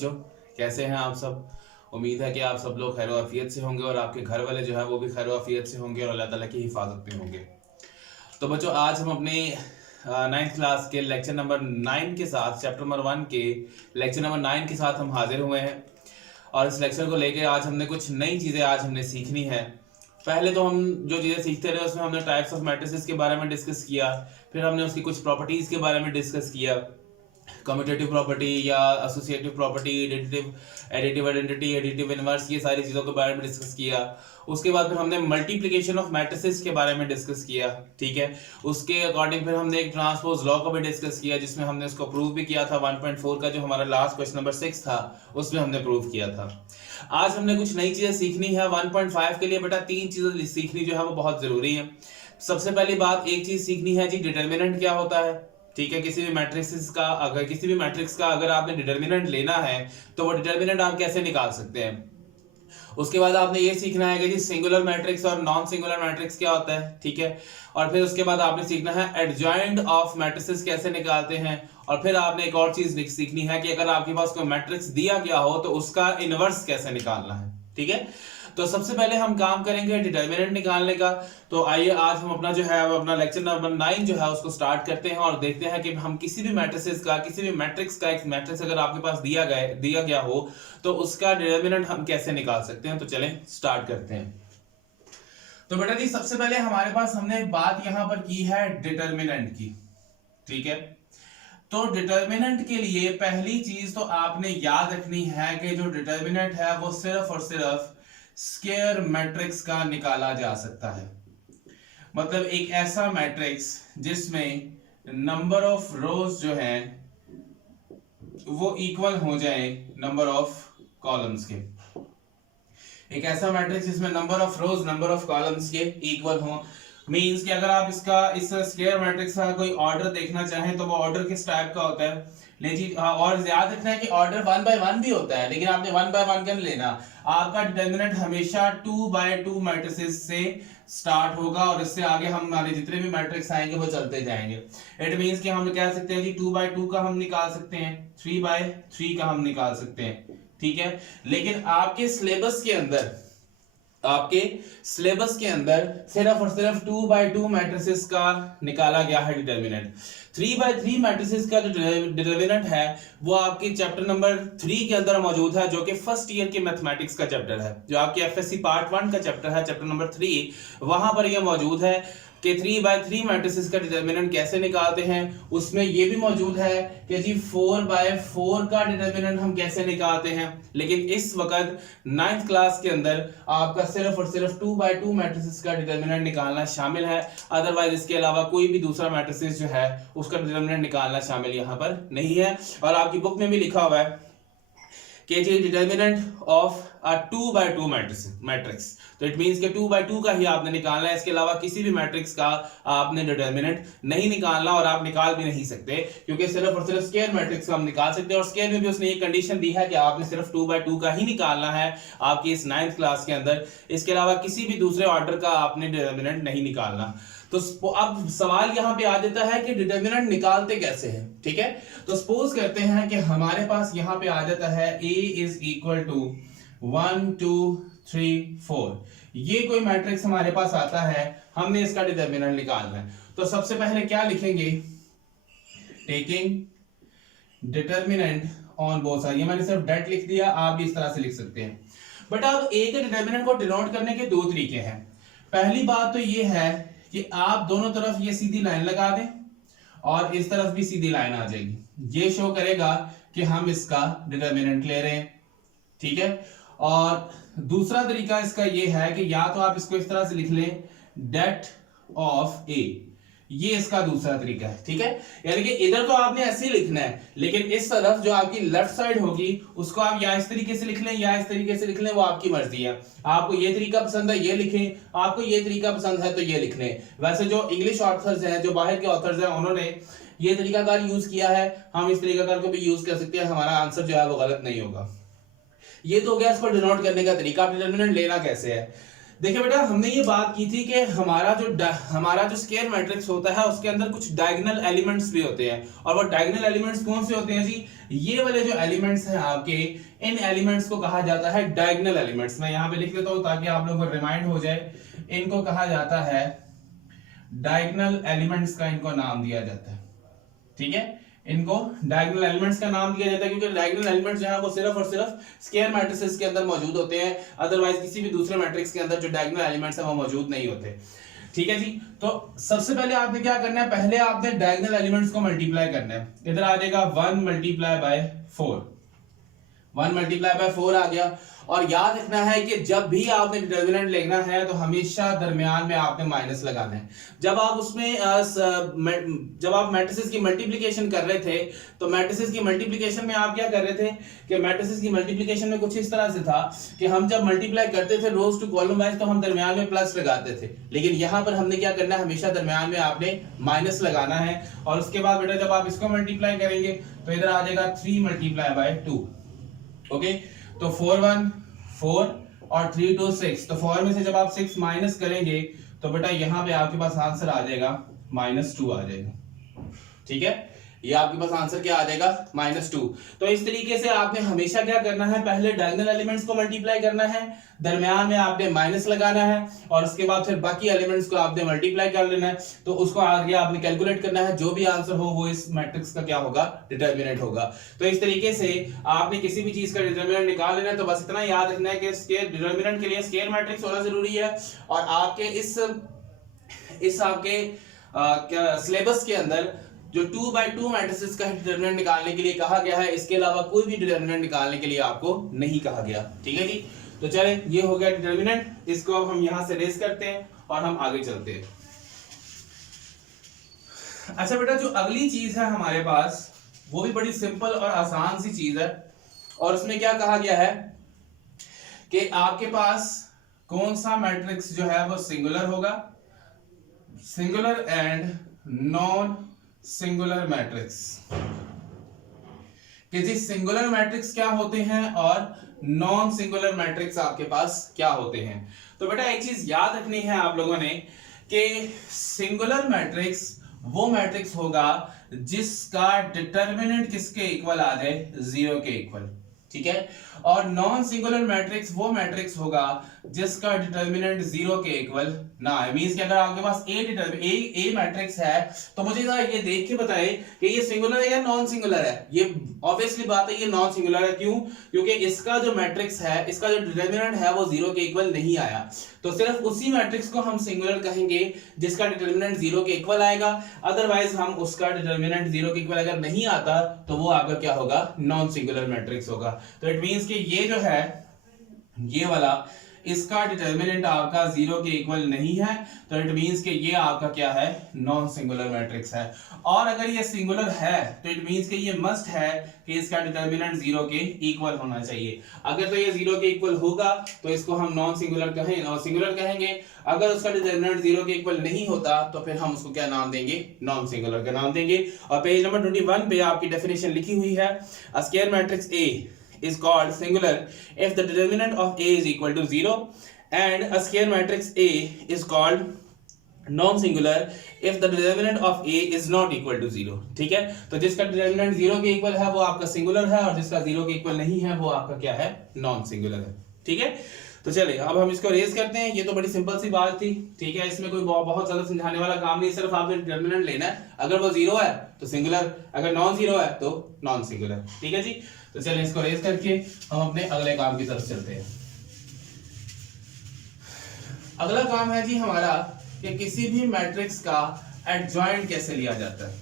बच्चों, कैसे हैं आप सब। उम्मीद है कि आप सब लोग खैर आफियत से होंगे और आपके घर वाले जो है वो भी खैर आफियत से होंगे और अल्लाह ताला की हिफाजत में होंगे। तो बच्चों, आज हम अपने 9th क्लास के लेक्चर नंबर 9 के साथ, चैप्टर नंबर 1 के लेक्चर नंबर 9 के साथ हम हाजिर हुए हैं। और इस लेक्चर को लेकर आज हमने कुछ नई चीज़ें आज हमने सीखनी है। पहले तो हम जो चीज़ें सीखते रहे उसमें हमने टाइप्स ऑफ मैट्रिसेस के बारे में डिस्कस किया, फिर हमने उसकी कुछ प्रॉपर्टीज़ के बारे में डिस्कस किया, कम्यूटेटिव प्रॉपर्टी या associative property, additive identity, additive inverse, ये सारी चीज़ों के बारे में डिस्कस किया। उसके बाद फिर हमने मल्टीप्लिकेशन ऑफ मैट्रिसेस के बारे में डिस्कस किया, ठीक है। उसके अकॉर्डिंग फिर हमने एक ट्रांसपोज लॉ को भी डिस्कस किया, जिसमें हमने उसको प्रूव भी किया था। 1.4 का जो हमारा लास्ट क्वेश्चन नंबर 6 था उसमें हमने प्रूव किया था। आज हमने कुछ नई चीज़ें सीखनी है। 1.5 के लिए बेटा 3 चीज़ें सीखनी जो है वो बहुत ज़रूरी है। सबसे पहली बात, एक चीज़ सीखनी है जी, डिटर्मिनेंट क्या होता है, ठीक है। किसी भी मैट्रिक्स का अगर आपने डिटर्मिनेंट लेना है तो वो डिटर्मिनेंट आप कैसे निकाल सकते हैं। उसके बाद आपने ये सीखना है कि जी सिंगुलर मैट्रिक्स और नॉन सिंगुलर मैट्रिक्स क्या होता है, ठीक है। और फिर उसके बाद आपने सीखना है एडजॉइंट ऑफ मैट्रिसेस कैसे निकालते हैं। और फिर आपने एक और चीज सीखनी है कि अगर आपके पास कोई मैट्रिक्स दिया गया हो तो उसका इनवर्स कैसे निकालना है, ठीक है। तो सबसे पहले हम काम करेंगे डिटर्मिनेंट निकालने का। तो आइए आज हम अपना जो है अपना लेक्चर नंबर 9 जो है उसको स्टार्ट करते हैं और देखते हैं कि हम किसी भी मैट्रिसेस का, किसी भी मैट्रिक्स का, एक मैट्रिक्स अगर आपके पास दिया गया हो तो उसका डिटर्मिनेंट हम कैसे निकाल सकते हैं। तो चलें स्टार्ट करते हैं। तो बेटा जी, सबसे पहले हमारे पास हमने बात यहां पर की है डिटर्मिनेंट की, ठीक है। तो डिटर्मिनेंट के लिए पहली चीज तो आपने याद रखनी है कि जो डिटर्मिनेंट है वो सिर्फ और सिर्फ स्क्वायर मैट्रिक्स का निकाला जा सकता है। मतलब एक ऐसा मैट्रिक्स जिसमें नंबर ऑफ रोज जो है वो इक्वल हो जाए नंबर ऑफ कॉलम्स के। एक ऐसा मैट्रिक्स जिसमें number of rose number of columns के इक्वल हो। मींस कि अगर आप इस स्क्वायर मैट्रिक्स का कोई ऑर्डर देखना चाहें तो वो ऑर्डर किस टाइप का होता है। लेकिन और याद रखना है कि ऑर्डर 1 by 1 भी होता है, लेकिन आपने 1 by 1 का नहीं लेना। आपका डिटर्मिनेंट हमेशा 2 by 2 मैट्रिसेस से स्टार्ट होगा और इससे आगे हमारे जितने भी मैट्रिक्स आएंगे वो चलते जाएंगे। इट मींस कि हम कह सकते हैं कि 2 by 2 का हम निकाल सकते हैं, 3 by 3 का हम निकाल सकते हैं, ठीक है। लेकिन आपके सिलेबस के अंदर सिर्फ और सिर्फ 2 by 2 मैट्रिसेस का निकाला गया है डिटर्मिनेंट। 3 by 3 मैट्रिसेस का जो डिटर्मिनेंट है वो आपके चैप्टर नंबर 3 के अंदर मौजूद है, जो कि फर्स्ट ईयर के मैथमेटिक्स का चैप्टर है, जो आपके एफएससी पार्ट 1 का चैप्टर है, चैप्टर नंबर 3, वहां पर यह मौजूद है कि 3 by 3 मैट्रिसेस का डिटर्मिनेंट कैसे निकालते हैं। उसमें ये भी मौजूद है कि जी 4 by 4 का डिटर्मिनेंट हम कैसे निकालते हैं। लेकिन इस वक्त 9th क्लास के अंदर आपका सिर्फ और सिर्फ 2 by 2 मैट्रिसेस का डिटर्मिनेंट निकालना शामिल है। अदरवाइज इसके अलावा कोई भी दूसरा मैट्रिसेस जो है उसका डिटर्मिनेंट निकालना शामिल यहाँ पर नहीं है। और आपकी बुक में भी लिखा हुआ है कि determinant of a 2 by 2 matrix. तो इट मींस कि 2 by 2 का ही आपने निकालना है, इसके अलावा किसी भी मैट्रिक्स का आपने डिटर्मिनेंट नहीं निकालना और आप निकाल भी नहीं सकते, क्योंकि सिर्फ और सिर्फ स्क्वायर मैट्रिक्स का हम निकाल सकते हैं। और स्क्वायर में भी उसने ये कंडीशन दी है कि आपने सिर्फ 2 by 2 का ही निकालना है आपकी इस 9th क्लास के अंदर, इसके अलावा किसी भी दूसरे ऑर्डर का आपने डिटर्मिनेंट नहीं निकालना। तो अब सवाल यहां पे आ जाता है कि डिटर्मिनेंट निकालते कैसे हैं, ठीक है। तो सपोज करते हैं कि हमारे पास यहां पे आ जाता है a इज इक्वल टू 1 2 3 4, ये कोई मैट्रिक्स हमारे पास आता है, हमने इसका डिटर्मिनेंट निकालना है। तो सबसे पहले क्या लिखेंगे, taking determinant on both side. ये मैंने सिर्फ डेट लिख दिया, आप भी इस तरह से लिख सकते हैं। बट अब a के डिटर्मिनेंट को डिनोट करने के दो तरीके हैं। पहली बात तो ये है कि आप दोनों तरफ ये सीधी लाइन लगा दें और इस तरफ भी सीधी लाइन आ जाएगी। ये शो करेगा कि हम इसका डिटर्मिनेंट ले रहे हैं, ठीक है। और दूसरा तरीका इसका ये है कि या तो आप इसको इस तरह से लिख लें, डेट ऑफ ए, ये इसका दूसरा तरीका है, ठीक है। यानी कि इधर तो आपने ऐसे ही लिखना है, लेकिन इस तरफ जो आपकी लेफ्ट साइड होगी उसको आप या इस तरीके से लिख लें या इस तरीके से लिख लें, वो आपकी मर्जी है। आपको ये तरीका पसंद है ये लिखें, आपको ये तरीका पसंद है तो ये लिख लें। वैसे जो इंग्लिश ऑथर्स हैं, जो बाहर के ऑथर्स हैं, उन्होंने ये तरीकाकार यूज किया है, हम इस तरीकाकार को भी यूज कर सकते हैं, हमारा आंसर जो है वो गलत नहीं होगा। ये तो हो गया इसको डिनोट करने का तरीका। डिटर्मिनेंट लेना कैसे है, देखिए बेटा, हमने ये बात की थी कि हमारा जो स्क्वायर मैट्रिक्स होता है उसके अंदर कुछ डायगोनल एलिमेंट्स भी होते हैं। और वो डायगोनल एलिमेंट्स कौन से होते हैं जी? ये वाले जो एलिमेंट्स हैं आपके, इन एलिमेंट्स को कहा जाता है डायगोनल एलिमेंट्स। मैं यहाँ पे लिख देता हूँ ताकि आप लोगों को रिमाइंड हो जाए। इनको कहा जाता है डायगोनल एलिमेंट्स का इनको नाम दिया जाता है। ठीक है, इनको डायगोनल एलिमेंट्स का नाम दिया जाता है क्योंकि डायगोनल एलिमेंट्स जो है वो सिर्फ और सिर्फ स्क्वायर मैट्रिसेस के अंदर मौजूद होते हैं, अदरवाइज किसी भी दूसरे मैट्रिक्स के अंदर जो डायगोनल एलिमेंट्स है वो मौजूद नहीं होते। ठीक है जी, तो सबसे पहले आपने क्या करना है, पहले आपने डायगोनल एलिमेंट्स को मल्टीप्लाई करना है। इधर आ जाएगा 1 मल्टीप्लाई बाय 4, 1 मल्टीप्लाई बाय 4 आ गया। और याद रखना है कि जब भी आपने डिटर्मिनेंट लेना है तो हमेशा दरमियान में आपने माइनस लगाना है। जब आप मैट्रिसेस की मल्टीप्लिकेशन कर रहे थे तो मैट्रिसेस की मल्टीप्लिकेशन में आप क्या कर रहे थे कि मैट्रिसेस की मल्टीप्लिकेशन में कुछ इस तरह से था कि हम जब मल्टीप्लाई करते थे रोज टू कॉलम वाइज तो हम दरमियान में प्लस लगाते थे, लेकिन यहां पर हमने क्या करना है, हमेशा दरमियान में आपने माइनस लगाना है। और उसके बाद बेटा जब आप इसको मल्टीप्लाई करेंगे तो इधर आ जाएगा 3 मल्टीप्लाई बाय 2। ओके, तो 4 1 4 और 3 2 6, तो 4 में से जब आप 6 माइनस करेंगे तो बेटा यहाँ पे आपके पास आंसर आ जाएगा -2 आ जाएगा। ठीक है, ये आपके पास आंसर क्या आ जाएगा, -2। तो इस तरीके से आपने हमेशा क्या करना है, पहले डायगोनल एलिमेंट्स को मल्टीप्लाई करना है, दरमियान में आपने माइनस लगाना है और उसके बाद फिर बाकी एलिमेंट्स को आपने मल्टीप्लाई कर लेना है। तो उसको आगे आपने कैलकुलेट करना है, जो भी आंसर हो वो इस मैट्रिक्स का क्या होगा, डिटर्मिनेंट होगा। तो इस तरीके से आपने किसी भी चीज का डिटर्मिनेंट निकाल लेना है। तो बस इतना याद रखना है कि स्क्वायर डिटर्मिनेंट के लिए स्क्वायर मैट्रिक्स होना जरूरी है। और आपके इस आपके क्या सिलेबस के अंदर जो 2x2 मैट्रिसेस का डिटरमिनेंट निकालने के लिए कहा गया है, इसके अलावा कोई भी डिटरमिनेंट निकालने के लिए आपको नहीं कहा गया। ठीक है जी, तो चले ये हो गया डिटरमिनेंट, इसको अब हम यहां से रेस करते हैं और हम आगे चलते हैं। अच्छा बेटा, जो अगली चीज है हमारे पास वो भी बड़ी सिंपल और आसान सी चीज है। और उसमें क्या कहा गया है कि आपके पास कौन सा मैट्रिक्स जो है वो सिंगुलर होगा, singular and non singular matrix. कि जी सिंगुलर मैट्रिक्स क्या होते हैं और नॉन सिंगुलर मैट्रिक्स आपके पास क्या होते हैं। तो बेटा एक चीज याद रखनी है आप लोगों ने कि सिंगुलर मैट्रिक्स वो मैट्रिक्स होगा जिसका डिटर्मिनेंट किसके इक्वल आ जाए, 0 के इक्वल। ठीक है, और नॉन सिंगुलर मैट्रिक्स वो मैट्रिक्स होगा जिसका डिटर्मिनेंट 0 के इक्वल ना है। मींस कि अगर आपके पास ए मैट्रिक्स है तो मुझे ये देख के बताए कि ये सिंगुलर है या नॉन सिंगुलर है। ये ऑब्वियसली बात है, ये नॉन सिंगुलर है। क्यों? क्योंकि इसका जो मैट्रिक्स है, इसका जो डिटर्मिनेंट है वो 0 के इक्वल नहीं आया। तो सिर्फ उसी मैट्रिक्स को हम सिंगुलर कहेंगे जिसका डिटर्मिनेंट 0 के इक्वल आएगा। अदरवाइज हम उसका डिटर्मिनेंट 0 के इक्वल अगर नहीं आता तो वो आपका क्या होगा, नॉन सिंगुलर मैट्रिक्स होगा। तो इट मींस कि ये जो है, ये वाला, इसका डिटर्मिनेंट आपका 0 के इक्वल नहीं है, तो इट मींस कि ये आपका क्या है, नॉन सिंगुलर मैट्रिक्स है। और अगर ये सिंगुलर है तो इट मींस कि ये मस्ट है कि इसका डिटर्मिनेंट 0 के इक्वल होना चाहिए। अगर तो ये 0 के इक्वल होगा तो इसको हम नॉन सिंगुलर कहेंगे। अगर उसका डिटर्मिनेंट 0 के इक्वल नहीं होता तो फिर हम उसको क्या नाम देंगे, नॉन सिंगुलर का नाम देंगे। और पेज नंबर 21 पे आपकी डेफिनेशन लिखी हुई है, a square matrix A is called singular if the determinant of A is equal to 0, and a square matrix A is called non-singular if the determinant of A is not equal to 0। ठीक है, तो जिसका determinant 0 के equal है वो आपका singular है और जिसका 0 के इक्वल नहीं है वो आपका क्या है, नॉन सिंगुलर है। ठीक है, तो चलिए अब हम इसको रेज करते हैं। ये तो बड़ी सिंपल सी बात थी। ठीक है, इसमें कोई बहुत ज्यादा समझाने वाला काम नहीं, सिर्फ आपने डिटर्मिनेंट लेना है। अगर वो 0 है तो सिंगुलर, अगर नॉन 0 है तो नॉन सिंगुलर। ठीक है जी, तो चलिए इसको रेज करके हम अपने अगले काम की तरफ चलते हैं। अगला काम है जी हमारा कि किसी भी मैट्रिक्स का एडजॉइंट कैसे लिया जाता है।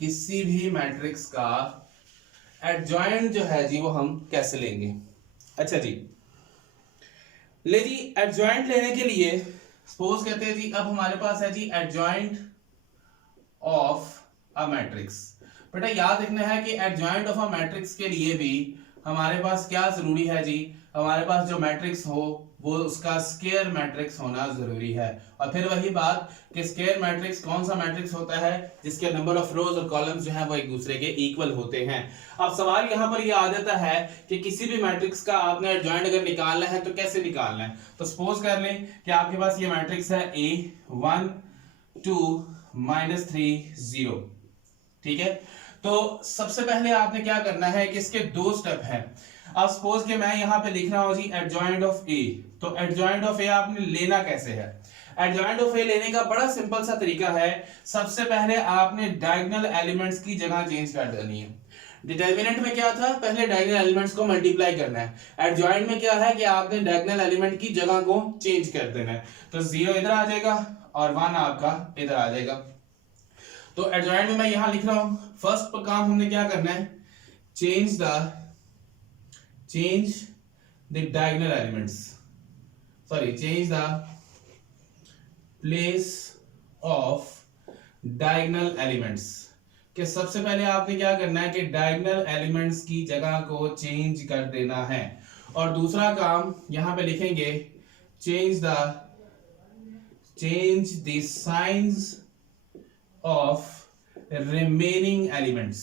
किसी भी मैट्रिक्स का एडजॉइंट जो है जी वो हम कैसे लेंगे। अच्छा जी, ले जी एडजॉइंट लेने के लिए सपोज कहते हैं जी, अब हमारे पास है जी एडजॉइंट ऑफ अ मैट्रिक्स। बेटा याद रखना है कि एडजॉइंट ऑफ अ मैट्रिक्स के लिए भी हमारे पास क्या जरूरी है जी, हमारे पास जो मैट्रिक्स हो वो उसका स्क्वायर मैट्रिक्स होना जरूरी है। और फिर वही बात कि स्क्वायर मैट्रिक्स कौन सा मैट्रिक्स होता है, जिसके नंबर ऑफ रोज और कॉलम्स जो है वो एक दूसरे के इक्वल होते हैं। अब सवाल यहाँ पर ये आ जाता है कि किसी भी मैट्रिक्स का आपने एडजॉइंट अगर निकालना है तो कैसे निकालना है। तो सपोज कर लें कि आपके पास ये मैट्रिक्स है A 1 2 -3 0, ठीक है। तो सबसे पहले आपने क्या करना है कि इसके दो स्टेप हैं। अब सपोज कि मैं यहां पे लिख रहा हूं जी एडजॉइंट ऑफ ए, तो एडजॉइंट ऑफ ए आपने लेना कैसे है। एडजॉइंट ऑफ ए लेने का बड़ा सिंपल सा तरीका है। सबसे पहले आपने डायगोनल एलिमेंट्स की जगह चेंज कर देनी है। डिटर्मिनेंट में क्या था, पहले डायगोनल एलिमेंट्स को मल्टीप्लाई करना है। एडजॉइंट में क्या है कि आपने डायगोनल एलिमेंट की जगह को चेंज कर देना है। तो 0 इधर आ जाएगा और 1 आपका इधर आ जाएगा। तो एडजॉइंट में मैं यहां लिख रहा हूं, फर्स्ट काम हमने क्या करना है, change the diagonal elements, sorry change the place of diagonal elements. कि सबसे पहले आपने क्या करना है कि डायगोनल एलिमेंट्स की जगह को चेंज कर देना है। और दूसरा काम यहां पे लिखेंगे change the science of remaining elements,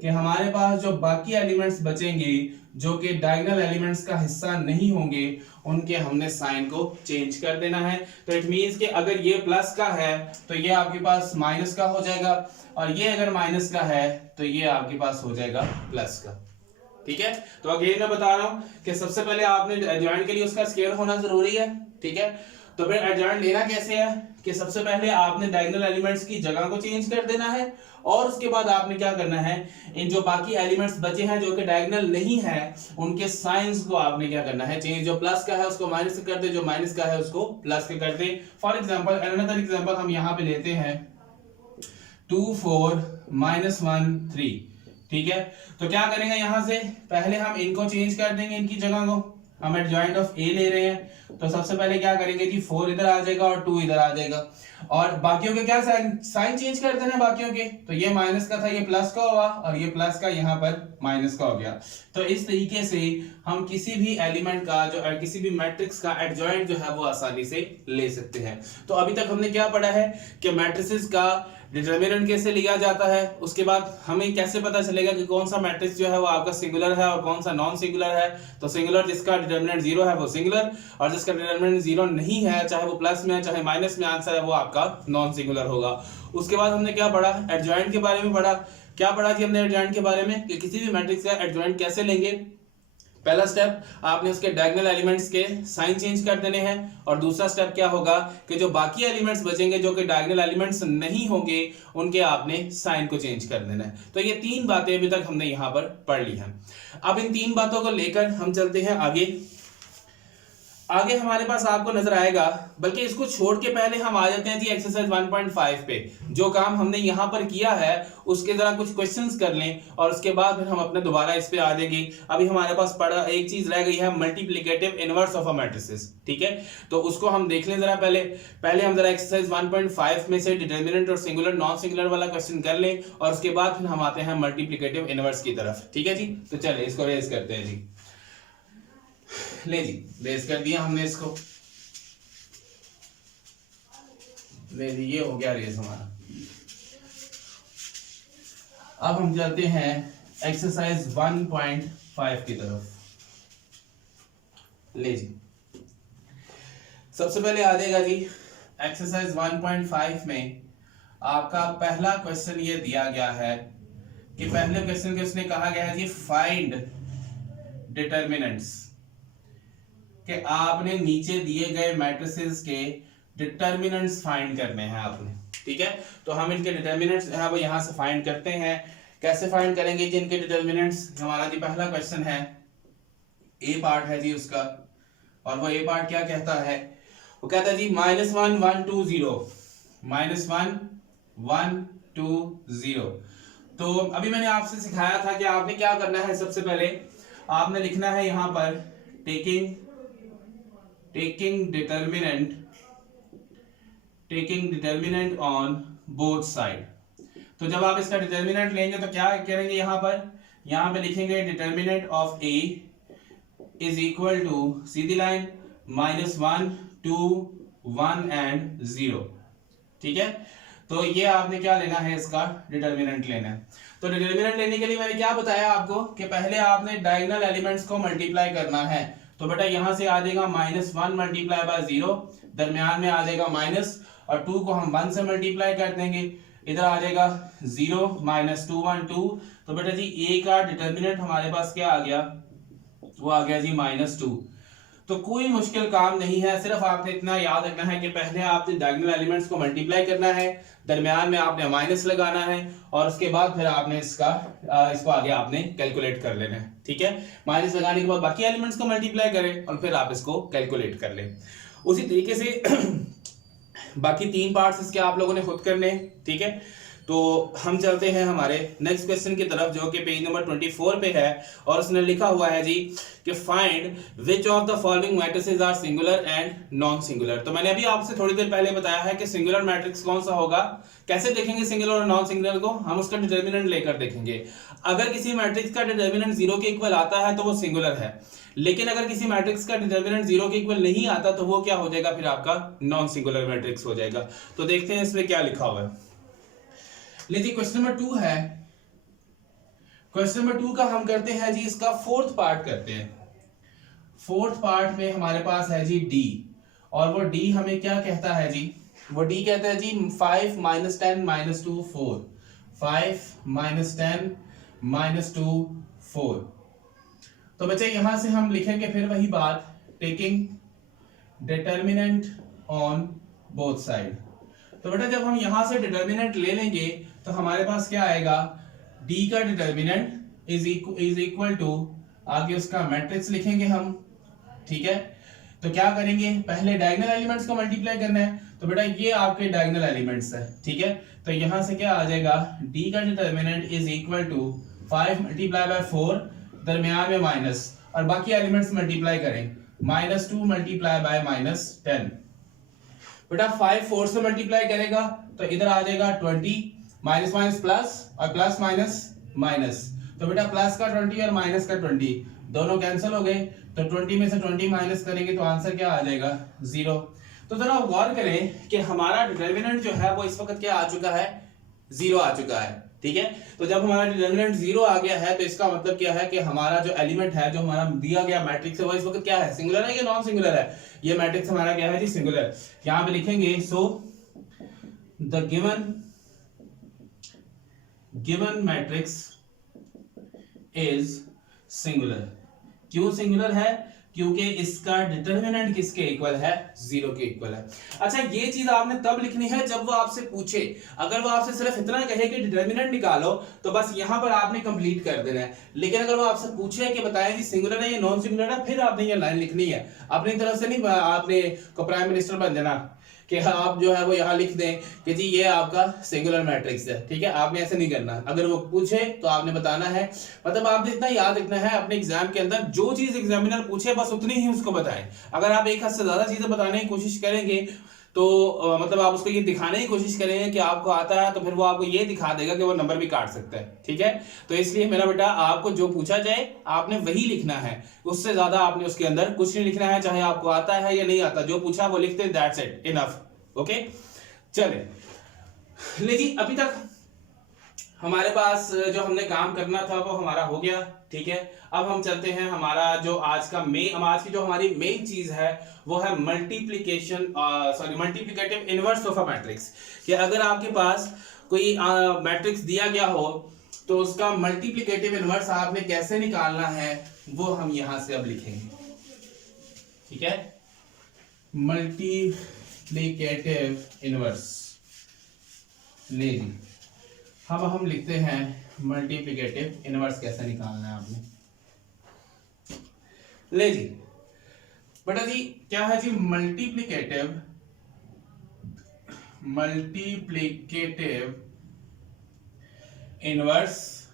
कि हमारे पास जो बाकी एलिमेंट्स बचेंगे जो कि डायगोनल एलिमेंट्स का हिस्सा नहीं होंगे, उनके हमने साइन को चेंज कर देना है। तो इट मींस कि अगर ये प्लस का है तो ये आपके पास माइनस का हो जाएगा, और ये अगर माइनस का है तो ये आपके पास हो जाएगा प्लस का, ठीक है। तो अगेन मैं बता रहा हूं कि सबसे पहले आपने एडजॉइंट के लिए उसका स्क्वायर होना जरूरी है, ठीक है। तो फिर एडजॉइंट लेना कैसे है कि सबसे पहले आपने डायगोनल एलिमेंट्स की जगह को चेंज कर देना है, और उसके बाद आपने क्या करना है, इन जो बाकी एलिमेंट्स बचे हैं जो कि डायगोनल नहीं है उनके साइंस को आपने क्या करना है चेंज, जो प्लस का है उसको माइनस कर दे, जो माइनस का है उसको प्लस कर दे। फॉर एग्जांपल अनदर एग्जांपल हम यहां पे लेते हैं 2 4 -1 3, ठीक है। तो क्या करेंगे, यहां से पहले हम इनको चेंज कर देंगे, इनकी जगह को। हम एडजॉइंट ऑफ ए ले रहे हैं तो सबसे पहले क्या करेंगे जी 4 इधर आ जाएगा और 2 इधर आ जाएगा, और बाकियों के क्या साइन चेंज कर देना है बाकियों के। तो ये माइनस का था ये प्लस का हुआ, और ये प्लस का यहाँ पर माइनस का हो गया। तो इस तरीके से हम किसी भी एलिमेंट का जो किसी भी मैट्रिक्स का एडजॉइंट जो है वो आसानी से ले सकते हैं। तो अभी तक हमने क्या पढ़ा है कि मैट्रिसेस का डिटरमिनेंट कैसे लिया जाता है, उसके बाद हमें कैसे पता चलेगा कि कौन सा मैट्रिक्स जो है वो आपका सिंगुलर है और कौन सा नॉन सिंगुलर है। तो सिंगुलर जिसका डिटरमिनेंट 0 है वो सिंगुलर, और जिसका डिटरमिनेंट 0 नहीं है, चाहे वो प्लस में है चाहे माइनस में आंसर है, वो आपका नॉन सिंगुलर होगा। उसके बाद हमने क्या पढ़ा, एडजॉइंट के बारे में पढ़ा। क्या पढ़ा जी हमने एडजॉइंट के बारे में कि किसी भी मैट्रिक्स का एडजॉइंट कैसे लेंगे। पहला स्टेप आपने उसके डायगोनल एलिमेंट्स के साइन चेंज कर देने हैं, और दूसरा स्टेप क्या होगा कि जो बाकी एलिमेंट्स बचेंगे जो कि डायगोनल एलिमेंट्स नहीं होंगे उनके आपने साइन को चेंज कर देना है। तो ये तीन बातें अभी तक हमने यहां पर पढ़ ली हैं। अब इन तीन बातों को लेकर हम चलते हैं आगे हमारे पास आपको नजर आएगा, बल्कि इसको छोड़ के पहले हम आ जाते हैं जी एक्सरसाइज 1.5 पे। जो काम हमने यहाँ पर किया है उसके जरा कुछ क्वेश्चंस कर लें, और उसके बाद फिर हम अपने दोबारा इस पे आ जाएंगे। अभी हमारे पास पढ़ा एक चीज रह गई है, multiplicative inverse of a matrices, ठीक है। तो उसको हम देख लें जरा पहले हम जरा एक्सरसाइज 1.5 में से डिटरमिनेंट और सिंगुलर नॉन सिंगुलर वाला क्वेश्चन कर लें, और उसके बाद फिर हम आते हैं मल्टीप्लिकेटिव इनवर्स की तरफ, ठीक है जी। तो चलिए इसको रेज करते हैं जी। ले जी रेस कर दिया हमने इसको, ले जी ये हो गया रेस हमारा। अब हम चलते हैं एक्सरसाइज 1.5 की तरफ। ले जी सबसे पहले आ जाएगा जी एक्सरसाइज 1.5 में आपका पहला क्वेश्चन ये दिया गया है कि पहले क्वेश्चन के उसने कहा गया है जी फाइंड डिटरमिनेंट्स, कि आपने नीचे दिए गए मैट्रिसेस के डिटरमिनेंट्स फाइंड करने हैं आपने, ठीक है। तो हम इनके डिटरमिनेंट्स है वो यहां से फाइंड करते हैं। कैसे फाइंड करेंगे जी इनके डिटरमिनेंट्स। हमारा जी पहला क्वेश्चन है, ए पार्ट है जी उसका, और वो ए पार्ट क्या कहता है, वो कहता है जी -1 1 2 0, -1 1 2 0। तो अभी मैंने आपसे सिखाया था कि आपने क्या करना है, सबसे पहले आपने लिखना है यहां पर taking determinant on both side। तो जब आप इसका डिटर्मिनेंट लेंगे तो क्या करेंगे, यहां पे लिखेंगे determinant of a is equal to सीधी लाइन -1 2 1 एंड 0। ठीक है, तो ये आपने क्या लेना है, इसका डिटर्मिनेंट लेना है। तो डिटर्मिनेंट लेने के लिए मैंने क्या बताया आपको कि पहले आपने डायगोनल एलिमेंट्स को मल्टीप्लाई करना है। तो बेटा यहां से आ जाएगा -1 मल्टीप्लाई बाय 0, दरमियान में आ जाएगा माइनस, और 2 को हम 1 से मल्टीप्लाई कर देंगे, इधर आ जाएगा 0 -2 1 2। तो बेटा जी ए का डिटर्मिनेंट हमारे पास क्या आ गया, वो आ गया जी -2। तो कोई मुश्किल काम नहीं है, सिर्फ आपने इतना याद रखना है कि पहले आपने डायगोनल एलिमेंट्स को मल्टीप्लाई करना है, दरमियान में आपने माइनस लगाना है, और उसके बाद फिर आपने इसको आगे आपने कैलकुलेट कर लेना है। ठीक है, माइनस लगाने के बाद बाकी एलिमेंट्स को मल्टीप्लाई करें और फिर आप इसको कैलकुलेट कर लें। उसी तरीके से बाकी 3 पार्ट्स इसके आप लोगों ने खुद करने। ठीक है, तो हम चलते हैं हमारे नेक्स्ट क्वेश्चन की तरफ, जो कि पेज नंबर 24 पे है, और उसने लिखा हुआ है जी कि find which of the following matrices are singular and non singular. तो मैंने अभी आपसे थोड़ी देर पहले बताया है कि सिंगुलर मैट्रिक्स कौन सा होगा। कैसे देखेंगे सिंगुलर और नॉन सिंगुलर को, हम उसका डिटर्मिनेंट लेकर देखेंगे। अगर किसी मैट्रिक्स का डिटर्मिनेंट 0 के इक्वल आता है तो वो सिंगुलर है, लेकिन अगर किसी मैट्रिक्स का डिटर्मिनेंट 0 के इक्वल नहीं आता तो वो क्या हो जाएगा, फिर आपका नॉन सिंगुलर मैट्रिक्स हो जाएगा। तो देखते हैं इसमें क्या लिखा हुआ है। लीजिए क्वेश्चन नंबर 2 है। क्वेश्चन नंबर 2 का हम करते हैं जी, इसका 4th पार्ट करते हैं। 4th पार्ट में हमारे पास है जी डी, और वो डी हमें क्या कहता है जी, वो डी कहता है जी 5 - 10 - 2 4। 5 - 10 - 2 4। तो बच्चे यहां से हम लिखेंगे फिर वही बात, taking determinant on both side. तो बेटा जब हम यहां से डिटर्मिनेंट ले लेंगे तो हमारे पास क्या आएगा, d का डिटर्मिनेंट इज इक्वल टू, आगे उसका मैट्रिक्स लिखेंगे हम। ठीक है, तो क्या करेंगे, पहले डायगोनल एलिमेंट्स को मल्टीप्लाई करना है। तो बेटा ये आपके डायगोनल एलिमेंट्स है। ठीक है, तो यहां से क्या आ जाएगा, d का determinant is equal to 5 multiply by 4, दरमियान में माइनस, और बाकी एलिमेंट्स मल्टीप्लाई करें, -2 मल्टीप्लाई बाय -10। बेटा 5 4 से मल्टीप्लाई करेगा तो इधर आ जाएगा 20, माइनस माइनस प्लस और प्लस माइनस माइनस। तो बेटा प्लस का 20 और माइनस का 20 दोनों कैंसिल हो गए, तो 20 में से 20 माइनस करेंगे तो आंसर क्या आ जाएगा, 0। तो जरा गौर करें कि हमारा डिटर्मिनेंट जो है वो इस वक्त क्या आ चुका है, 0 आ चुका है। ठीक है, तो जब हमारा डिटर्मिनेंट 0 आ गया है तो इसका मतलब क्या है कि हमारा जो एलिमेंट है, जो हमारा दिया गया मैट्रिक्स है, वो इस वक्त क्या है, सिंगुलर है या नॉन सिंगुलर है। ये मैट्रिक्स हमारा क्या है जी, सिंगुलर। यहां पे लिखेंगे so the given matrix is singular. क्यों सिंगुलर है, क्योंकि इसका डिटर्मिनेंट किसके इक्वल है, 0 के इक्वल है। अच्छा ये चीज आपने तब लिखनी है जब वो आपसे पूछे। अगर वो आपसे सिर्फ इतना कहे कि डिटर्मिनेंट निकालो तो बस यहां पर आपने कंप्लीट कर देना है। लेकिन अगर वो आपसे पूछे कि बताएं जी सिंगुलर है या नॉन सिंगुलर है, फिर आपने ये लाइन लिखनी है। अपनी तरफ से नहीं आपने को प्राइम मिनिस्टर बन जाना कि आप जो है वो यहाँ लिख दें कि जी ये आपका सिंगुलर मैट्रिक्स है। ठीक है, आपने ऐसे नहीं करना। अगर वो पूछे तो आपने बताना है, मतलब आपने इतना याद रखना है अपने एग्जाम के अंदर, जो चीज एग्जामिनर पूछे बस उतनी ही उसको बताएं। अगर आप एक हद से ज्यादा चीजें बताने की कोशिश करेंगे तो मतलब आप उसको ये दिखाने की कोशिश करेंगे कि आपको आता है, तो फिर वो आपको ये दिखा देगा कि वो नंबर भी काट सकता है। ठीक है, तो इसलिए मेरा बेटा आपको जो पूछा जाए आपने वही लिखना है, उससे ज्यादा आपने उसके अंदर कुछ नहीं लिखना है, चाहे आपको आता है या नहीं आता, जो पूछा वो लिखते, दैट्स इट, इनफ। ओके, चले ले जी, अभी तक हमारे पास जो हमने काम करना था वो हमारा हो गया। ठीक है, अब हम चलते हैं, हमारा जो आज की जो हमारी मेन चीज है वो है multiplicative inverse of a matrix. कि अगर आपके पास कोई मैट्रिक्स दिया गया हो तो उसका मल्टीप्लिकेटिव इनवर्स आपने कैसे निकालना है वो हम यहां से अब लिखेंगे। ठीक है, मल्टीप्लिकेटिव इनवर्स ले जी, हम लिखते हैं मल्टीप्लिकेटिव इनवर्स कैसे निकालना है आपने। ले जी बेटा जी क्या है जी, multiplicative inverse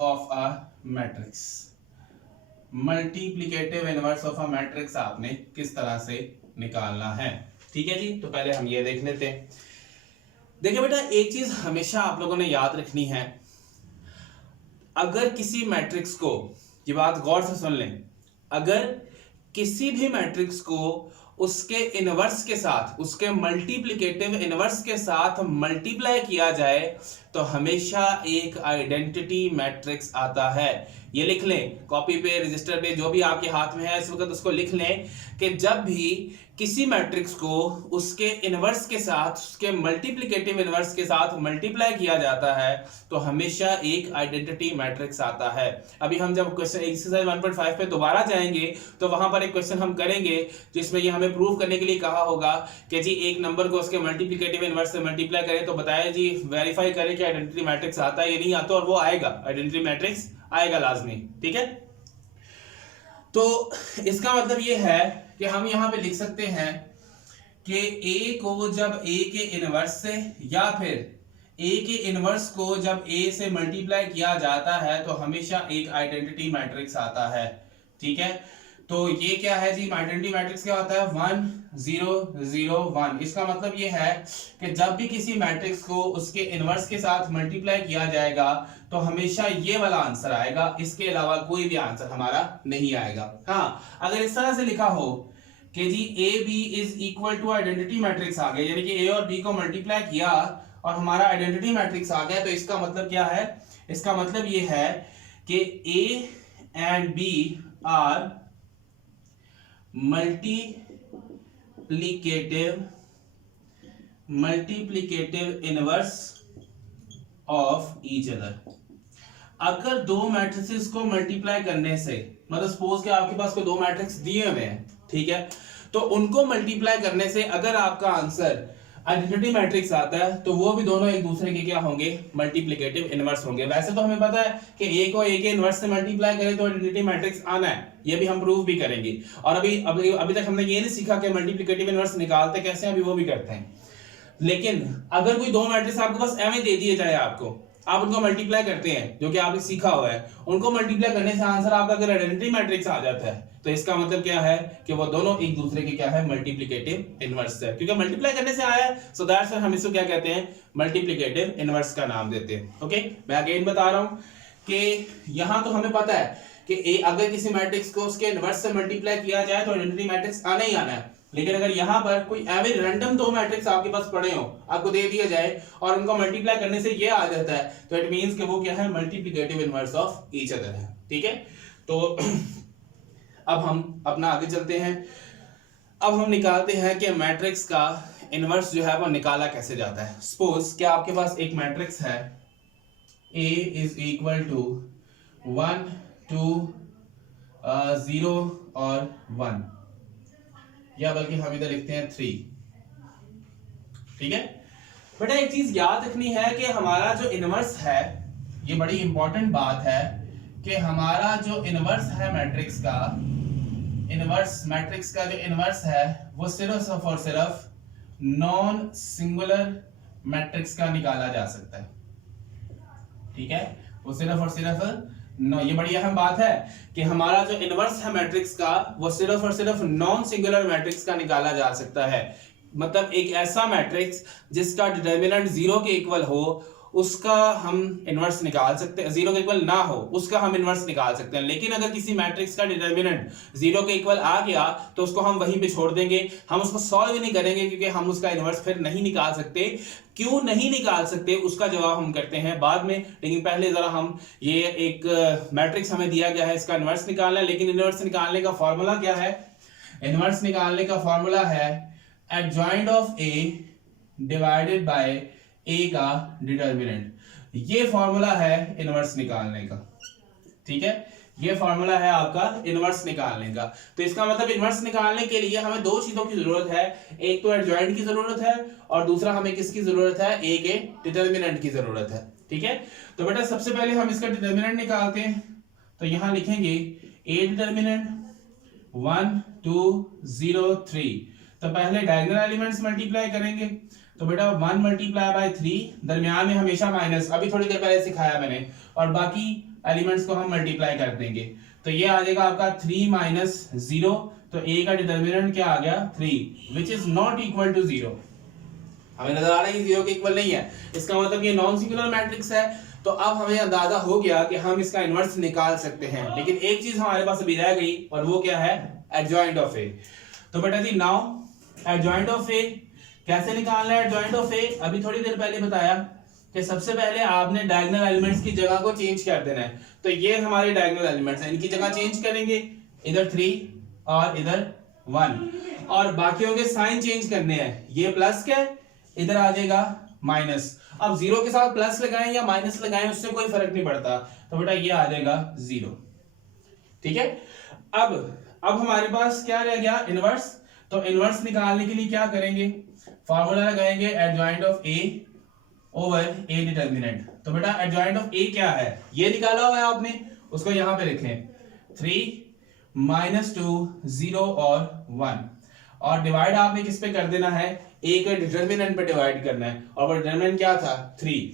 of a matrix. Multiplicative inverse of a matrix आपने किस तरह से निकालना है। ठीक है जी, तो पहले हम ये देख लेते हैं। देखिए बेटा, एक चीज हमेशा आप लोगों ने याद रखनी है, अगर किसी मैट्रिक्स को, ये बात गौर से सुन लें, अगर किसी भी मैट्रिक्स को उसके इनवर्स के साथ, उसके मल्टीप्लिकेटिव इनवर्स के साथ मल्टीप्लाई किया जाए तो हमेशा एक आइडेंटिटी मैट्रिक्स आता है। ये लिख लें कॉपी पे, रजिस्टर पे, जो भी आपके हाथ में है इस वक्त उसको लिख लें कि जब भी किसी मैट्रिक्स को उसके इनवर्स के साथ, उसके मल्टीप्लिकेटिव इनवर्स के साथ मल्टीप्लाई किया जाता है तो हमेशा एक आइडेंटिटी मैट्रिक्स आता है। अभी हम जब क्वेश्चन एक्सरसाइज 1.5 पे दोबारा जाएंगे तो वहां पर एक क्वेश्चन हम करेंगे जिसमें ये हमें प्रूव करने के लिए कहा होगा कि जी एक नंबर को उसके मल्टीप्लिकेटिव इनवर्स से मल्टीप्लाई करें तो बताया जी वेरीफाई करें कि आइडेंटिटी मैट्रिक्स आता है या नहीं आता, और वो आएगा, आइडेंटिटी मैट्रिक्स आएगा लाजमी। ठीक है, तो इसका मतलब ये है कि हम यहां पे लिख सकते हैं कि ए को जब ए के इनवर्स से या फिर ए के इनवर्स को जब ए से मल्टीप्लाई किया जाता है तो हमेशा एक आइडेंटिटी मैट्रिक्स आता है। ठीक है, तो ये क्या है जी, आइडेंटिटी मैट्रिक्स क्या होता है, 1 0 0 1। इसका मतलब ये है कि जब भी किसी मैट्रिक्स को उसके इनवर्स के साथ मल्टीप्लाई किया जाएगा तो हमेशा ये वाला आंसर आएगा, इसके अलावा कोई भी आंसर हमारा नहीं आएगा। हाँ, अगर इस तरह से लिखा हो कि जी A B is equal to identity matrix आ गया, यानी कि ए और बी को मल्टीप्लाई किया और हमारा आइडेंटिटी मैट्रिक्स आ गया, तो इसका मतलब क्या है, इसका मतलब ये है कि A and B are multiplicative inverse of each other. अगर दो मैट्रिसेस को मल्टीप्लाई करने से, मतलब सपोज कि आपके पास कोई दो मैट्रिक्स दिए हुए हैं, ठीक है, तो उनको मल्टीप्लाई करने से अगर आपका आंसर आइडेंटिटी मैट्रिक्स आता है तो वो भी दोनों एक दूसरे के क्या होंगे, मल्टीप्लिकेटिव इनवर्स होंगे। वैसे तो हमें पता है कि ए को ए के इनवर्स से मल्टीप्लाई करें तो आइडेंटिटी मैट्रिक्स आना है, ये भी हम प्रूव भी करेंगे। और अभी तक हमने ये नहीं सीखा कि मल्टीप्लिकेटिव इनवर्स निकालते कैसे हैं, अभी वो भी करते हैं। लेकिन अगर कोई दो मैट्रिक्स आपके पास एवं दे दिए जाए आपको, आप उनको मल्टीप्लाई करते हैं, जो कि आपने सीखा हुआ है, उनको मल्टीप्लाई करने से आंसर आपका अगर आइडेंटिटी मैट्रिक्स आ जाता है तो इसका मतलब क्या है कि वो दोनों एक दूसरे के क्या है, मल्टीप्लिकेटिव इनवर्स है। क्योंकि मल्टीप्लाई करने से आया है सो दैट्स हम इसको क्या कहते हैं, मल्टीप्लिकेटिव इनवर्स का नाम देते हैं। ओके, मैं अगेन बता रहा हूं कि यहां तो हमें पता है कि अगर किसी मैट्रिक्स को उसके इनवर्स से मल्टीप्लाई किया जाए तो आइडेंटिटी मैट्रिक्स आना ही आना है। लेकिन अगर यहां पर कोई एवरी रैंडम दो मैट्रिक्स आपके पास पड़े हो, आपको दे दिया जाए और उनको मल्टीप्लाई करने से ये आ जाता है तो इट मींस कि वो क्या है, multiplicative inverse of each other है। ठीक है, तो अब हम अपना आगे चलते हैं। अब हम निकालते हैं कि मैट्रिक्स का इनवर्स जो है वो निकाला कैसे जाता है। सपोज कि आपके पास एक मैट्रिक्स है A इज इक्वल टू 1 2 0 और 1, या बल्कि हम इधर लिखते हैं 3। ठीक है बेटा, एक चीज याद रखनी है कि हमारा जो इनवर्स है, ये बड़ी इंपॉर्टेंट बात है कि हमारा जो इनवर्स है मैट्रिक्स का, मैट्रिक्स का जो इनवर्स है वो सिर्फ और सिर्फ नॉन सिंगुलर मैट्रिक्स का निकाला जा सकता है। ठीक है, वो सिर्फ और सिर्फ ये बड़ी अहम बात है कि हमारा जो इनवर्स है मैट्रिक्स का वो सिर्फ और सिर्फ नॉन सिंगुलर मैट्रिक्स का निकाला जा सकता है। मतलब एक ऐसा मैट्रिक्स जिसका डिटर्मिनेंट 0 के इक्वल हो उसका हम इनवर्स निकाल सकते हैं, 0 के इक्वल ना हो उसका हम इनवर्स निकाल सकते हैं। लेकिन अगर किसी मैट्रिक्स का डिटर्मिनेंट 0 के इक्वल आ गया तो उसको हम वहीं पे छोड़ देंगे, हम उसको सॉल्व ही नहीं करेंगे क्योंकि हम उसका इनवर्स फिर नहीं निकाल सकते। क्यों नहीं निकाल सकते उसका जवाब हम करते हैं बाद में, लेकिन पहले जरा हम ये एक मैट्रिक्स हमें दिया गया है, इसका इनवर्स निकालना है। लेकिन इनवर्स निकालने का फॉर्मूला क्या है, इनवर्स निकालने का फॉर्मूला है adjoint of A divided by A का डिटर्मिनेंट। ये फॉर्मूला है इनवर्स निकालने का। ठीक है, ये फॉर्मूला है आपका इनवर्स निकालने का। तो इसका मतलब इनवर्स निकालने के लिए हमें दो चीजों की जरूरत है, एक तो एडजॉइंट की जरूरत है और दूसरा हमें किसकी जरूरत है, ए के डिटर्मिनेंट की जरूरत है। ठीक है, तो बेटा सबसे पहले हम इसका डिटर्मिनेंट निकालते हैं। तो यहां लिखेंगे ए डिटर्मिनेंट 1 2 0 3। तो पहले डायगोनल एलिमेंट्स मल्टीप्लाई करेंगे। तो बेटा 1 मल्टीप्लाई बाय 3, दरमियान में हमेशा माइनस, अभी थोड़ी देर पहले सिखाया मैंने, और बाकी एलिमेंट्स को हम मल्टीप्लाई कर देंगे। तो ये आ जाएगा आपका 3 माइनस 0। तो ए का डिटर्मिनेंट क्या आ गया, 3, which is not equal to 0। हमें नजर आ रहा है कि 0 के इक्वल नहीं है, इसका मतलब ये नॉन सिंगुलर मैट्रिक्स है। तो अब हमें अंदाजा हो गया कि हम इसका इनवर्स निकाल सकते हैं। लेकिन एक चीज हमारे पास अभी रह गई और वो क्या है, एडजॉइंट ऑफ ए। तो बेटा जी नाउ एडजॉइंट ऑफ ए कैसे निकालना है? एडजॉइंट ऑफ ए अभी थोड़ी देर पहले बताया कि सबसे पहले आपने डायगोनल एलिमेंट्स की जगह को चेंज कर देना है। तो ये हमारे डायगोनल एलिमेंट्स हैं, इनकी जगह चेंज करेंगे, इधर 3 और इधर 1, और बाकियों के साइन चेंज करने हैं। ये प्लस का इधर आ जाएगा माइनस। अब जीरो के साथ प्लस लगाएं या माइनस लगाएं उससे कोई फर्क नहीं पड़ता, तो बेटा ये आ जाएगा 0। ठीक है, अब हमारे पास क्या रह गया? इनवर्स। तो इनवर्स निकालने के लिए क्या करेंगे? फार्मूला लगाएंगे adjoint of A over A determinant. तो बेटा एडजॉइंट ऑफ ए क्या है ये निकाला हुआ है आपने, उसको यहां पे लिखें 3 -2 0 और 1, और डिवाइड आपने किस पे कर देना है? ए के डिटर्मिनेंट पे डिवाइड करना है, और वो डिटर्मिनेंट क्या था? 3।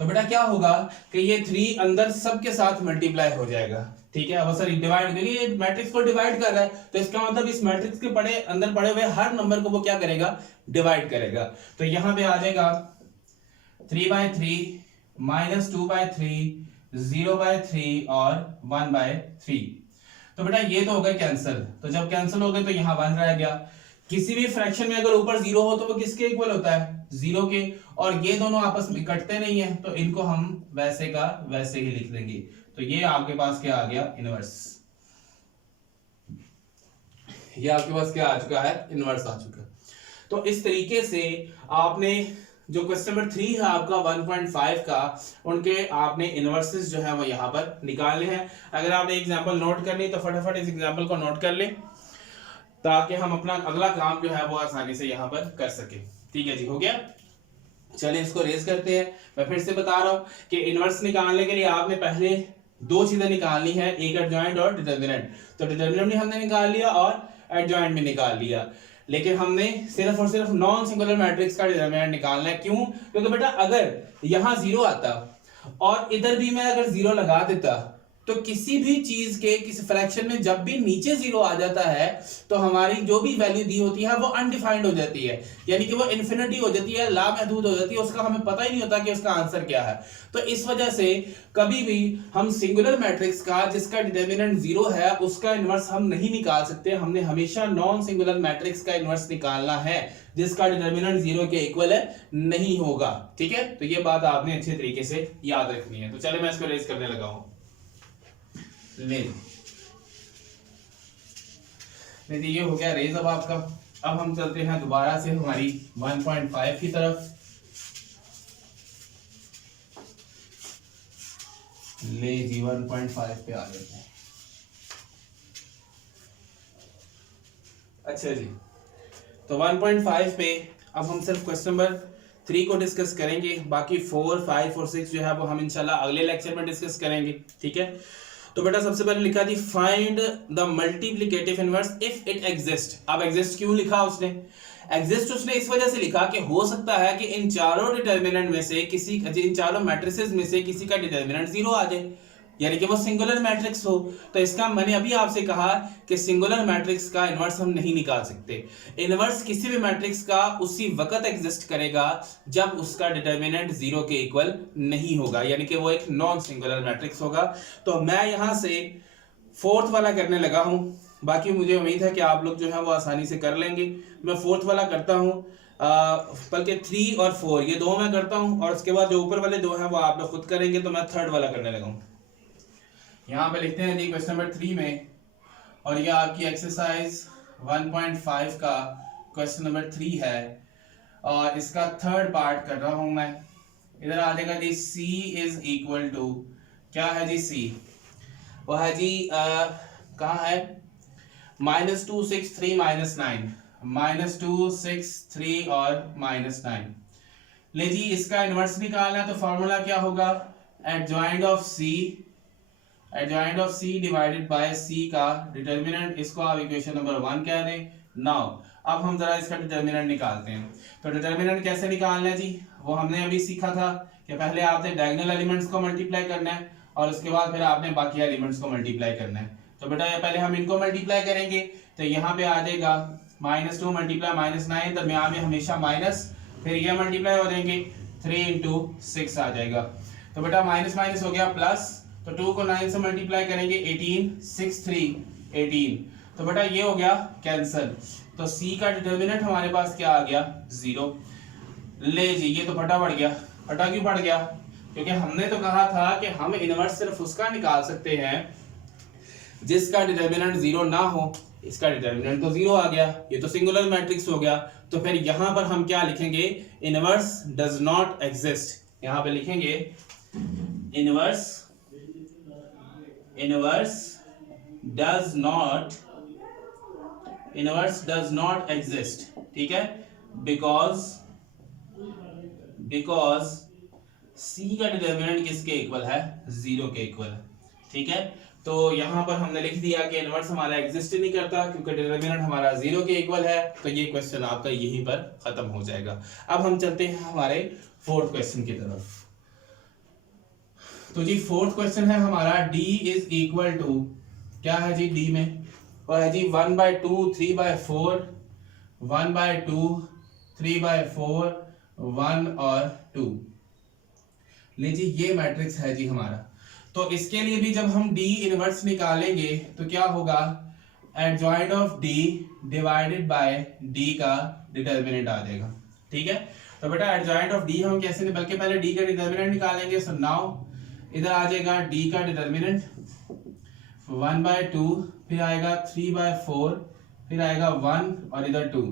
तो बेटा क्या होगा कि ये 3 अंदर सबके साथ मल्टीप्लाई हो जाएगा। ठीक है, अब सॉरी डिवाइड, क्योंकि ये मैट्रिक्स को डिवाइड कर रहा है, तो इसका मतलब इस मैट्रिक्स के अंदर पड़े हुए हर नंबर को वो क्या करेगा? डिवाइड करेगा। तो यहां पे आ जाएगा 3/3 -2/3 0/3 और 1/3। तो बेटा ये तो हो गए कैंसिल, तो जब कैंसिल हो गए तो यहाँ 1 रह गया। किसी भी फ्रैक्शन में अगर ऊपर 0 हो तो वो किसके इक्वल होता है? 0 के, और ये दोनों आपस में कटते नहीं है, तो इनको हम वैसे का वैसे ही लिख देंगे। तो ये आपके पास क्या आ गया? इनवर्स। ये आपके पास क्या आ चुका है? इनवर्स आ चुका है। तो इस तरीके से आपने जो क्वेश्चन नंबर 3 है आपका 1.5 का, उनके आपने इनवर्सेस जो है वो यहाँ पर निकालने हैं। अगर आपने एग्जांपल नोट करनी तो फटाफट इस एग्जांपल को नोट कर ले, ताकि हम अपना अगला काम जो है वो आसानी से यहाँ पर कर सके। ठीक है जी, हो गया। चलिए इसको रेज करते हैं। मैं फिर से बता रहा हूँ कि इनवर्स निकालने के लिए आपने पहले 2 चीजें निकालनी है, एक एडजॉइंट और डिटर्मिनेंट। तो डिटर्मिनेंट भी हमने निकाल लिया और एडजॉइंट भी निकाल लिया, लेकिन हमने सिर्फ और सिर्फ नॉन सिंगुलर मैट्रिक्स का डिटरमिनेंट निकालना है। क्यों? क्योंकि बेटा अगर यहां 0 आता और इधर भी मैं अगर 0 लगा देता, तो किसी भी चीज के किसी फ्रैक्शन में जब भी नीचे 0 आ जाता है तो हमारी जो भी वैल्यू दी होती है वो अनडिफाइंड हो जाती है, यानी कि वो इन्फिनिटी हो जाती है, लामहदूद हो जाती है, उसका हमें पता ही नहीं होता कि उसका आंसर क्या है। तो इस वजह से कभी भी हम सिंगुलर मैट्रिक्स का जिसका डिटर्मिनेंट 0 है उसका इनवर्स हम नहीं निकाल सकते। हमने हमेशा नॉन सिंगुलर मैट्रिक्स का इनवर्स निकालना है जिसका डिटर्मिनेंट 0 के इक्वल है नहीं होगा। ठीक है, तो ये बात आपने अच्छे तरीके से याद रखनी है। तो चले मैं इसको रेज करने लगा हूं। ले ये हो गया रेज अब आपका। अब हम चलते हैं दोबारा से हमारी 1.5 की तरफ। ले जी 1.5 पे आ जाते हैं। अच्छा जी, तो 1.5 पे अब हम सिर्फ क्वेश्चन नंबर 3 को डिस्कस करेंगे, बाकी 4, 5 और 6 जो है वो हम इंशाल्लाह अगले लेक्चर में डिस्कस करेंगे। ठीक है, तो बेटा सबसे पहले लिखा थी find the multiplicative inverse if it exist. अब एग्जिस्ट क्यों लिखा उसने? एग्जिस्ट उसने इस वजह से लिखा कि हो सकता है कि इन चारों डिटर्मिनेंट में से किसी, इन चारों मैट्रिसेस में से किसी का डिटर्मिनेंट 0 आ जाए, यानी कि वो सिंगुलर मैट्रिक्स हो। तो इसका मैंने अभी आपसे कहा कि सिंगुलर मैट्रिक्स का इनवर्स हम नहीं निकाल सकते। इनवर्स किसी भी मैट्रिक्स का उसी वक्त एग्जिस्ट करेगा जब उसका डिटर्मिनेंट 0 के इक्वल नहीं होगा, यानी कि वो एक नॉन सिंगुलर मैट्रिक्स होगा। तो मैं यहां से 4th वाला करने लगा हूं, बाकी मुझे उम्मीद है कि आप लोग जो है वो आसानी से कर लेंगे। मैं 4th वाला करता हूं, बल्कि 3 और 4 ये दो मैं करता हूं, और उसके बाद जो ऊपर वाले 2 हैं वो आप लोग खुद करेंगे। तो मैं 3rd वाला करने लगा हूं। यहाँ पे लिखते हैं जी क्वेश्चन नंबर 3 में, और ये आपकी एक्सरसाइज 1.5 का क्वेश्चन नंबर 3 है, और इसका 3rd पार्ट कर रहा हूं मैं। इधर आ जाएगा जी c इज इक्वल टू, क्या है जी c? वो है जी कहाँ है? -2 6 3 -9, -2 6 3 और -9। ले जी इसका इनवर्स निकालना है, तो फॉर्मूला क्या होगा? Adjoint of c divided by c का डिटर्मिनेंट, इसको आप इक्वेशन नंबर 1 कह दें। नाउ अब हम जरा इसका डिटर्मिनेंट निकालते हैं। तो डिटर्मिनेंट कैसे निकालना है जी? वो हमने अभी सीखा था कि पहले आपने डायगोनल एलिमेंट्स को मल्टीप्लाई करना है और उसके बाद फिर आपने बाकी एलिमेंट्स को मल्टीप्लाई करना है। तो बेटा पहले हम इनको मल्टीप्लाई करेंगे, तो यहाँ पे आ जाएगा -2 मल्टीप्लाई -9, दरमियान में हमेशा माइनस, फिर ये मल्टीप्लाई हो जाएंगे 3 × 6 आ जाएगा। तो बेटा माइनस माइनस हो गया प्लस, तो 2 को 9 से मल्टीप्लाई करेंगे 18, 6 3 18, तो बेटा ये हो गया कैंसल, तो सी का डिटर्मिनेंट हमारे पास क्या आ गया 0। ले जी ये तो फटा पड़ गया। फटा क्यों पड़ गया? क्योंकि हमने तो कहा था कि हम इनवर्स सिर्फ उसका निकाल सकते हैं जिसका डिटर्मिनेंट 0 ना हो। इसका डिटर्मिनेंट तो 0 आ गया, ये तो सिंगुलर मैट्रिक्स हो गया। तो फिर यहां पर हम क्या लिखेंगे? Inverse does not exist. यहां पे लिखेंगे इनवर्स डज नॉट एग्जिस्ट, ठीक है, बिकॉज सी का डिटर्मिनेंट किसके इक्वल है? 0 के इक्वल, ठीक है। तो यहां पर हमने लिख दिया कि इनवर्स हमारा एग्जिस्ट ही नहीं करता क्योंकि डिटर्मिनेंट हमारा 0 के इक्वल है। तो ये क्वेश्चन आपका यहीं पर खत्म हो जाएगा। अब हम चलते हैं हमारे फोर्थ क्वेश्चन की तरफ। तो जी फोर्थ क्वेश्चन है हमारा d इज इक्वल टू, क्या है जी d में? और है जी 1/2 3/4 1/2 3/4 1 और 2। लीजिए ये मैट्रिक्स है जी हमारा। तो इसके लिए भी जब हम d इनवर्स निकालेंगे तो क्या होगा? Adjoint of d divided by d का डिटर्मिनेंट आ जाएगा, ठीक है। तो बेटा एडजॉइंट ऑफ d हम कैसे, बल्कि पहले d का डिटर्मिनेंट निकालेंगे। सो नाउ इधर आ जाएगा d का डिटर्मिनेंट 1/2, फिर आएगा 3/4, फिर आएगा 1 और इधर 2।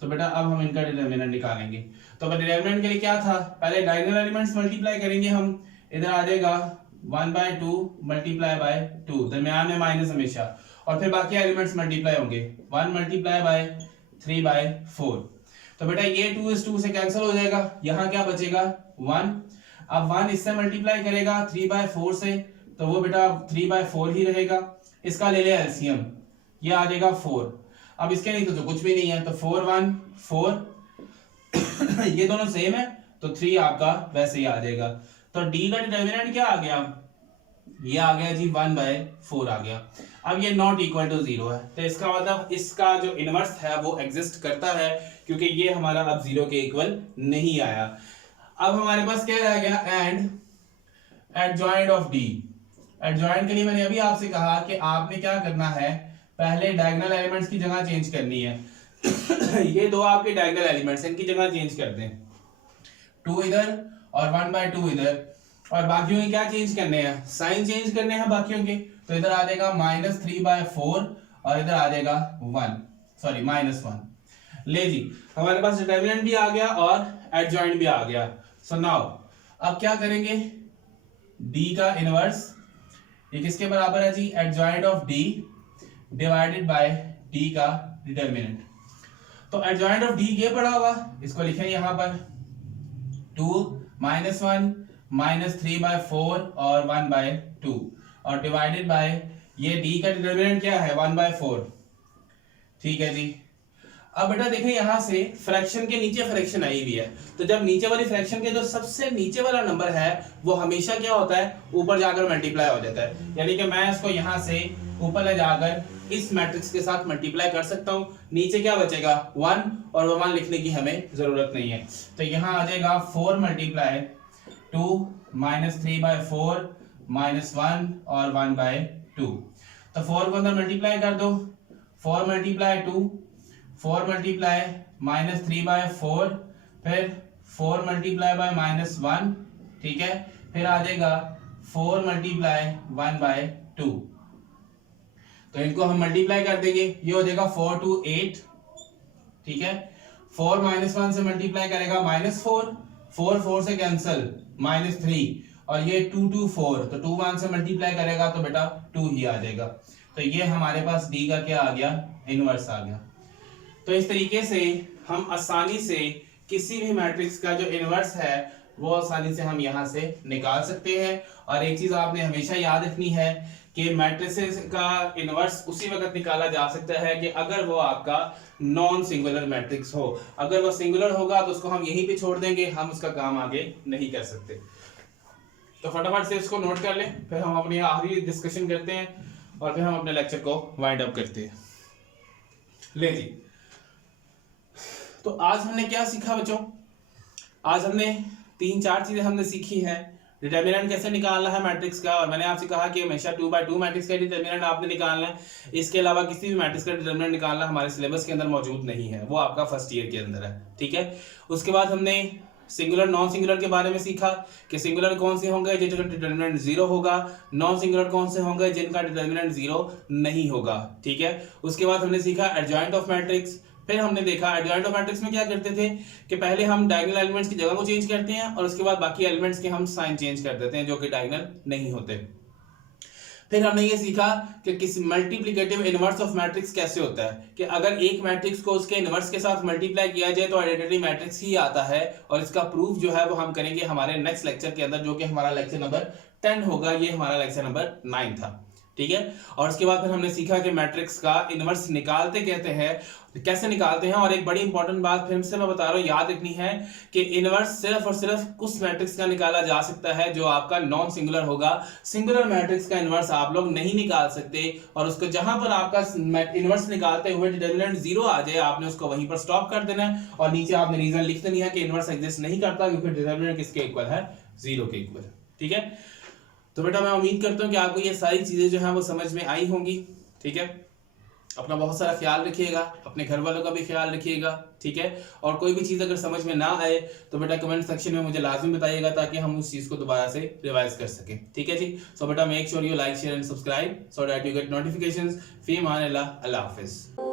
तो बेटा अब हम इनका डिटर्मिनेंट निकालेंगे। तो डिटर्मिनेंट के लिए क्या था? पहले डायगोनल एलिमेंट्स मल्टीप्लाई करेंगे हम। इधर आ जाएगा 1/2 मल्टीप्लाई बाय 2, दरमियान में माइनस हमेशा, और फिर बाकी एलिमेंट्स मल्टीप्लाई होंगे 1 मल्टीप्लाई बाय 3/4। तो बेटा ये 2 इस 2 से कैंसिल हो जाएगा, यहाँ क्या बचेगा 1। अब 1 इससे मल्टीप्लाई करेगा 3/4 से, तो वो बेटा 3/4 ही रहेगा। इसका ले ले एलसीएम, ये आ जाएगा 4। अब इसके नहीं तो कुछ भी नहीं है, तो 4 1 4 ये दोनों सेम है, तो 3 आपका वैसे ही आ जाएगा। तो d का डिटर्मिनेंट क्या आ गया? ये आ गया जी 1/4 आ गया। अब ये नॉट इक्वल टू 0 है, तो इसका मतलब इसका जो इनवर्स है वो एग्जिस्ट करता है क्योंकि ये हमारा अब 0 के इक्वल नहीं आया। अब हमारे पास क्या रह गया? And adjoint of d। Adjoint के लिए मैंने अभी आपसे कहा कि आपने क्या करना है, पहले डायगोनल एलिमेंट्स की जगह चेंज करनी है। ये दो आपके डायगोनल एलिमेंट्स, इनकी जगह चेंज कर दें, 2 इधर और 1/2 इधर, और बाकियों के क्या चेंज करने हैं? साइन चेंज करने हैं बाकियों के। तो इधर आ जाएगा -3/4 और इधर आ जाएगा -1। ले जी हमारे पास डिटर्मिनेंट भी आ गया और एडजॉइंट भी आ गया। सो नाउ अब क्या करेंगे? d का इनवर्स ये किसके बराबर है जी? Adjoint of d divided by d का डिटर्मिनेंट। तो एडजॉइंट ऑफ d ये पड़ा हुआ, इसको लिखें यहां पर 2 -1 -3/4 और 1/2 और डिवाइडेड बाय ये d का डिटर्मिनेंट क्या है? 1/4, ठीक है जी। अब बेटा देखें यहां से फ्रैक्शन के नीचे फ्रैक्शन आई हुई है, तो जब नीचे वाली फ्रैक्शन के जो सबसे नीचे वाला नंबर है वो हमेशा क्या होता है? ऊपर जाकर मल्टीप्लाई हो जाता है। यानी कि मैं इसको यहां से ऊपर ले जाकर इस मैट्रिक्स के साथ मल्टीप्लाई कर सकता हूं। नीचे क्या बचेगा? 1, और वो 1 लिखने की हमें जरूरत नहीं है। तो यहां आ जाएगा 4 मल्टीप्लाई 2 -3/4 -1 और 1/2। तो 4 को अंदर मल्टीप्लाई कर दो, 4 मल्टीप्लाई 2, 4 मल्टीप्लाई -3/4, फिर 4 मल्टीप्लाई बाय -1, ठीक है, फिर आ जाएगा 4 मल्टीप्लाई 1/2। तो इनको हम मल्टीप्लाई कर देंगे, ये हो जाएगा 4 2 8, ठीक है। 4 -1 से मल्टीप्लाई करेगा -4, 4 4 से कैंसिल -3, और ये 2 2 4, तो 2 1 से मल्टीप्लाई करेगा तो बेटा 2 ही आ जाएगा। तो ये हमारे पास d का क्या आ गया? इनवर्स आ गया। तो इस तरीके से हम आसानी से किसी भी मैट्रिक्स का जो इनवर्स है वो आसानी से हम यहाँ से निकाल सकते हैं। और एक चीज आपने हमेशा याद रखनी है कि मैट्रिसेस का इनवर्स उसी वक्त निकाला जा सकता है कि अगर वो आपका नॉन सिंगुलर मैट्रिक्स हो। अगर वो सिंगुलर होगा तो उसको हम यहीं पे छोड़ देंगे, हम उसका काम आगे नहीं कर सकते। तो फटाफट से इसको नोट कर लें, फिर हम अपनी आखिरी डिस्कशन करते हैं और फिर हम अपने लेक्चर को वाइंड अप करते हैं। ले जी, तो आज हमने क्या सीखा बच्चों? आज हमने 3-4 चीजें हमने सीखी हैं। डिटर्मिनेंट कैसे निकालना है मैट्रिक्स का, और मैंने आपसे कहा कि हमेशा 2/2 मैट्रिक्स का डिटर्मिनेंट आपने निकालना है, इसके अलावा किसी भी मैट्रिक्स का डिटर्मिनेंट निकालना हमारे सिलेबस के अंदर मौजूद नहीं है, वो आपका फर्स्ट ईयर के अंदर है, ठीक है। उसके बाद हमने सिंगुलर नॉन सिंगुलर के बारे में सीखा कि सिंगुलर कौन से होंगे जिनका डिटर्मिनेंट 0 होगा, नॉन सिंगुलर कौन से होंगे जिनका डिटर्मिनेंट 0 नहीं होगा, ठीक है। उसके बाद हमने सीखा एडजॉइंट ऑफ मैट्रिक्स। फिर हमने देखा एडजॉइंट ऑफ मैट्रिक्स में क्या करते थे कि पहले हम डायगोनल एलिमेंट्स की जगह को चेंज करते हैं और उसके बाद बाकी एलिमेंट्स के हम साइन चेंज कर देते हैं जो कि डायगोनल नहीं होते। फिर हमने ये सीखा कि किसी मल्टीप्लिकेटिव इनवर्स ऑफ मैट्रिक्स कैसे होता है, कि अगर एक मैट्रिक्स को उसके इनवर्स के साथ मल्टीप्लाई किया जाए तो आइडेंटिटी मैट्रिक्स ही आता है, और इसका प्रूफ जो है वो हम करेंगे हमारे नेक्स्ट लेक्चर के अंदर, जो कि हमारा लेक्चर नंबर 10 होगा। ये हमारा लेक्चर नंबर 9 था, ठीक है। और उसके बाद फिर हमने सीखा कि मैट्रिक्स का इनवर्स निकालते कहते हैं, कैसे निकालते हैं। और एक बड़ी इंपॉर्टेंट बात फिर से मैं बता रहा हूं, याद रखनी है कि इनवर्स सिर्फ और सिर्फ उस मैट्रिक्स का निकाला जा सकता है जो आपका नॉन सिंगुलर होगा। सिंगुलर मैट्रिक्स का इनवर्स आप लोग नहीं निकाल सकते, और उसको जहां पर आपका इनवर्स निकालते हुए डिटर्मिनेंट 0 आ जाए आपने उसको वहीं पर स्टॉप कर देना है, और नीचे आपने रीजन लिख देनी है कि इनवर्स एग्जिस्ट नहीं करता क्योंकि डिटर्मिनेंट किसके इक्वल है, 0 के इक्वल, ठीक है। तो बेटा मैं उम्मीद करता हूँ कि आपको ये सारी चीजें जो हैं वो समझ में आई होंगी, ठीक है। अपना बहुत सारा ख्याल रखिएगा, अपने घर वालों का भी ख्याल रखिएगा, ठीक है। और कोई भी चीज़ अगर समझ में ना आए तो बेटा कमेंट सेक्शन में मुझे लाजमी बताइएगा ताकि हम उस चीज़ को दोबारा से रिवाइज कर सकें, ठीक है जी। सो बेटा make sure you like share and subscribe so that you get notifications. फी अमान अल्लाह, अल्लाह हाफिज़।